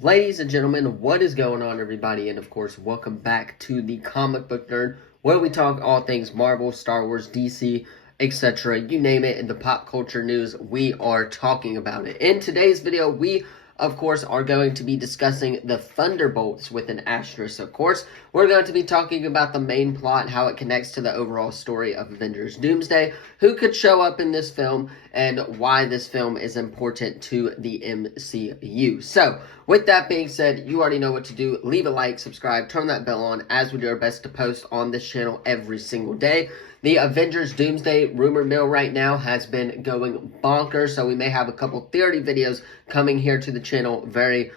Ladies and gentlemen, what is going on, everybody? And of course, welcome back to the Comic Book Nerd, where we talk all things Marvel, Star Wars, DC, etc. You name it, in the pop culture news, we are talking about it. In today's video, we of course, are going to be discussing the Thunderbolts with an asterisk, of course. We're going to be talking about the main plot, how it connects to the overall story of Avengers Doomsday, who could show up in this film, and why this film is important to the MCU. So, with that being said, you already know what to do. Leave a like, subscribe, turn that bell on, as we do our best to post on this channel every single day. The Avengers Doomsday rumor mill right now has been going bonkers, so we may have a couple theory videos coming here to the channel very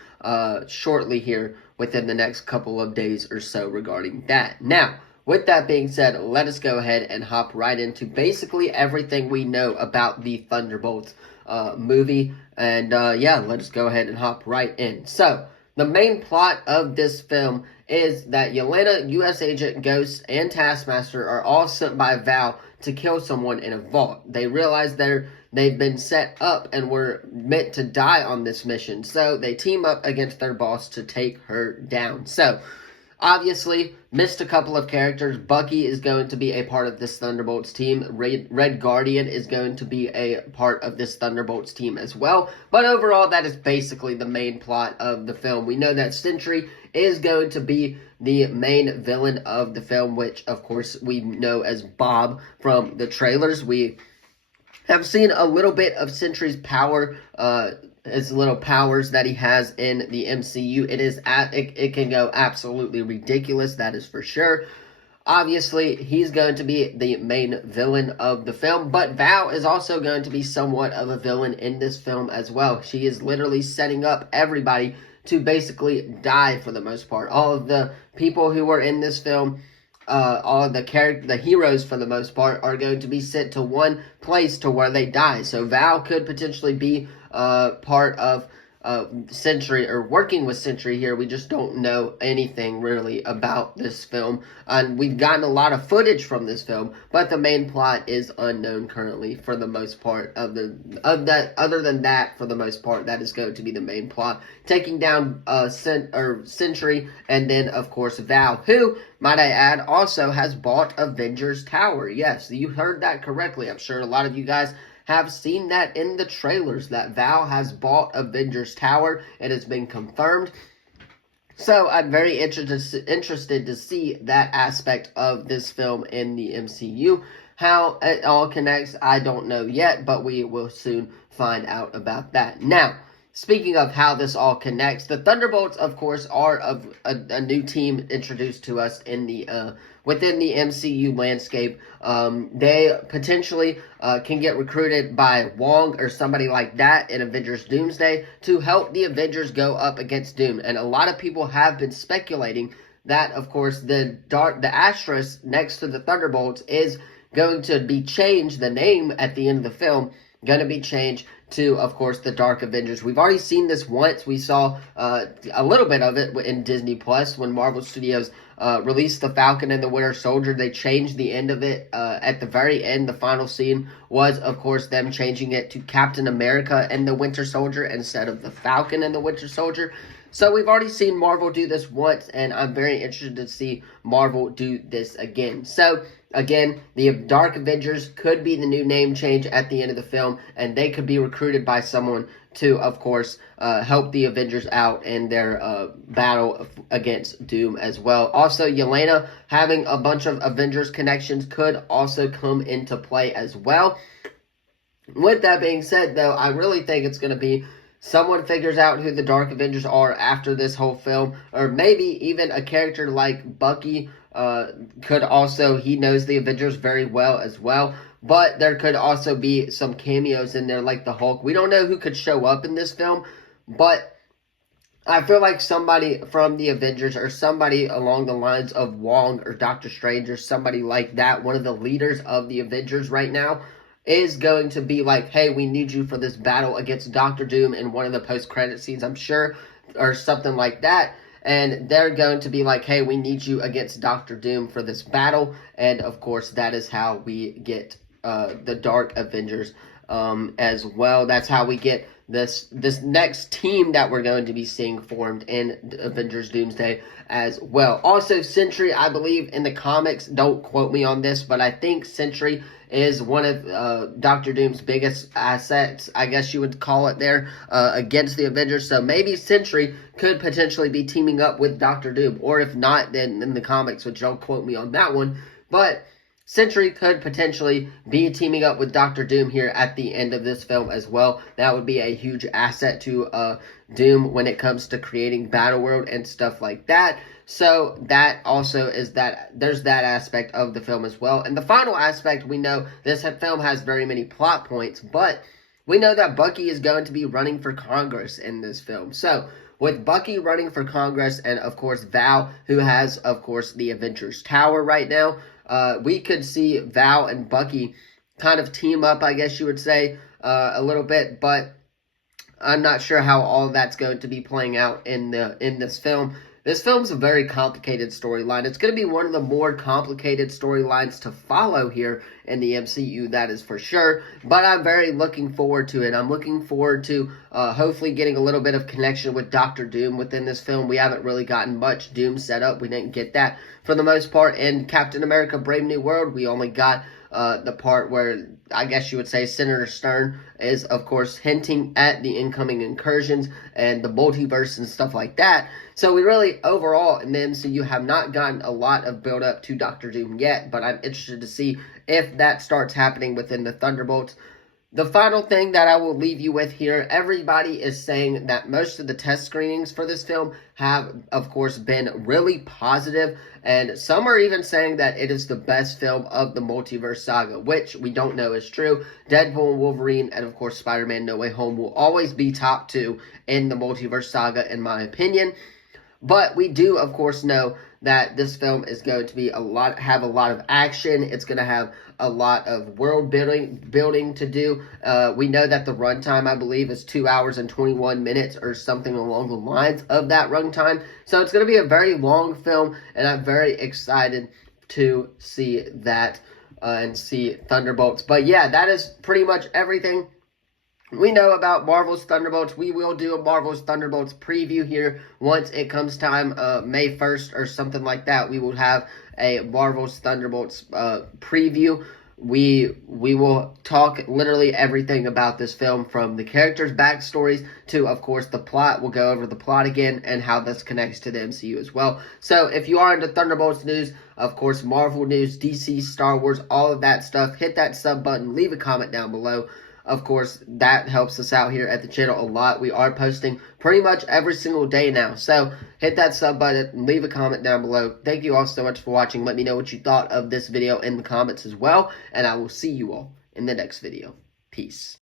shortly here within the next couple of days or so regarding that. Now, with that being said, let us go ahead and hop right into basically everything we know about the Thunderbolts movie. And yeah, let's go ahead and hop right in. So, the main plot of this film is that Yelena, U.S. Agent, Ghost, and Taskmaster are all sent by Val to kill someone in a vault. They realize they've been set up and were meant to die on this mission, so they team up against their boss to take her down. So, obviously, missed a couple of characters. Bucky is going to be a part of this Thunderbolts team. Red Guardian is going to be a part of this Thunderbolts team as well. But overall, that is basically the main plot of the film. We know that Sentry is going to be the main villain of the film, which, of course, we know as Bob from the trailers. We have seen a little bit of Sentry's power, his little powers that he has in the MCU. It can go absolutely ridiculous, that is for sure. Obviously, he's going to be the main villain of the film, but Val is also going to be somewhat of a villain in this film as well. She is literally setting up everybody to basically die for the most part. All of the people who were in this film, all of the heroes for the most part, are going to be sent to one place to where they die. So Val could potentially be part of Sentry, or working with Sentry here. We just don't know anything really about this film, and we've gotten a lot of footage from this film, but the main plot is unknown currently for the most part other than that, for the most part, that is going to be the main plot, taking down Sentry, and then of course Val, who, might I add, also has bought Avengers Tower. Yes, you heard that correctly. I'm sure a lot of you guys have seen that in the trailers, that Val has bought Avengers Tower. It has been confirmed. So I'm very interested to see that aspect of this film in the MCU. How it all connects, I don't know yet, but we will soon find out about that. Now, speaking of how this all connects, the Thunderbolts, of course, are a new team introduced to us in the within the MCU landscape. They potentially can get recruited by Wong or somebody like that in Avengers Doomsday to help the Avengers go up against Doom. And a lot of people have been speculating that, of course, the asterisk next to the Thunderbolts is going to be changed. The name at the end of the film going to be changed to, of course, the Dark Avengers. We've already seen this once. We saw a little bit of it in Disney Plus when Marvel Studios released The Falcon and the Winter Soldier. They changed the end of it at the very end. The final scene was, of course, them changing it to Captain America and the Winter Soldier instead of the Falcon and the Winter Soldier. So we've already seen Marvel do this once, and I'm very interested to see Marvel do this again. So, again, the Dark Avengers could be the new name change at the end of the film, and they could be recruited by someone to, of course, help the Avengers out in their battle against Doom as well. Also, Yelena having a bunch of Avengers connections could also come into play as well. With that being said, though, I really think it's going to be someone figures out who the Dark Avengers are after this whole film, or maybe even a character like Bucky could also, he knows the Avengers very well as well, but there could also be some cameos in there like the Hulk. We don't know who could show up in this film, but I feel like somebody from the Avengers, or somebody along the lines of Wong or Doctor Strange or somebody like that, one of the leaders of the Avengers right now, is going to be like, hey, we need you for this battle against Doctor Doom in one of the post-credit scenes, I'm sure, or something like that. And they're going to be like, hey, we need you against Doctor Doom for this battle. And, of course, that is how we get the Dark Avengers as well. That's how we get this next team that we're going to be seeing formed in Avengers Doomsday as well. Also, Sentry, I believe in the comics, don't quote me on this, but I think Sentry is one of Doctor Doom's biggest assets, I guess you would call it there, against the Avengers. So maybe Sentry could potentially be teaming up with Doctor Doom, or if not, then in the comics, which don't quote me on that one. But Sentry could potentially be teaming up with Doctor Doom here at the end of this film as well. That would be a huge asset to Doom when it comes to creating Battleworld and stuff like that. So that also is that there's that aspect of the film as well. And the final aspect, we know this film has very many plot points, but we know that Bucky is going to be running for Congress in this film. So with Bucky running for Congress and, of course, Val, who has, of course, the Avengers Tower right now, we could see Val and Bucky kind of team up, I guess you would say, a little bit, but I'm not sure how all that's going to be playing out in this film. This film's a very complicated storyline. It's going to be one of the more complicated storylines to follow here in the MCU, that is for sure. But I'm very looking forward to it. I'm looking forward to hopefully getting a little bit of connection with Doctor Doom within this film. We haven't really gotten much Doom set up. We didn't get that for the most part. In Captain America Brave New World, we only got the part where I guess you would say Senator Stern is, of course, hinting at the incoming incursions and the multiverse and stuff like that. So we really, overall, in the MCU, have not gotten a lot of build-up to Doctor Doom yet, but I'm interested to see if that starts happening within the Thunderbolts. The final thing that I will leave you with here, everybody is saying that most of the test screenings for this film have, of course, been really positive, and some are even saying that it is the best film of the multiverse saga, which we don't know is true. Deadpool and Wolverine, and of course Spider-Man No Way Home will always be top 2 in the multiverse saga, in my opinion. But we do, of course, know that this film is going to be have a lot of action. It's going to have a lot of world building to do. We know that the runtime, I believe, is 2 hours and 21 minutes or something along the lines of that runtime. So it's going to be a very long film, and I'm very excited to see that and see Thunderbolts. But yeah, that is pretty much everything we know about Marvel's Thunderbolts. We will do a Marvel's Thunderbolts preview here once it comes time, May 1st or something like that. We will have a Marvel's Thunderbolts preview. We will talk literally everything about this film, from the characters' backstories to, of course, the plot. We'll go over the plot again and how this connects to the MCU as well. So if you are into Thunderbolts news, of course, Marvel news, DC, Star Wars, all of that stuff, hit that sub button, leave a comment down below. Of course, that helps us out here at the channel a lot. We are posting pretty much every single day now. So hit that sub button and leave a comment down below. Thank you all so much for watching. Let me know what you thought of this video in the comments as well. And I will see you all in the next video. Peace.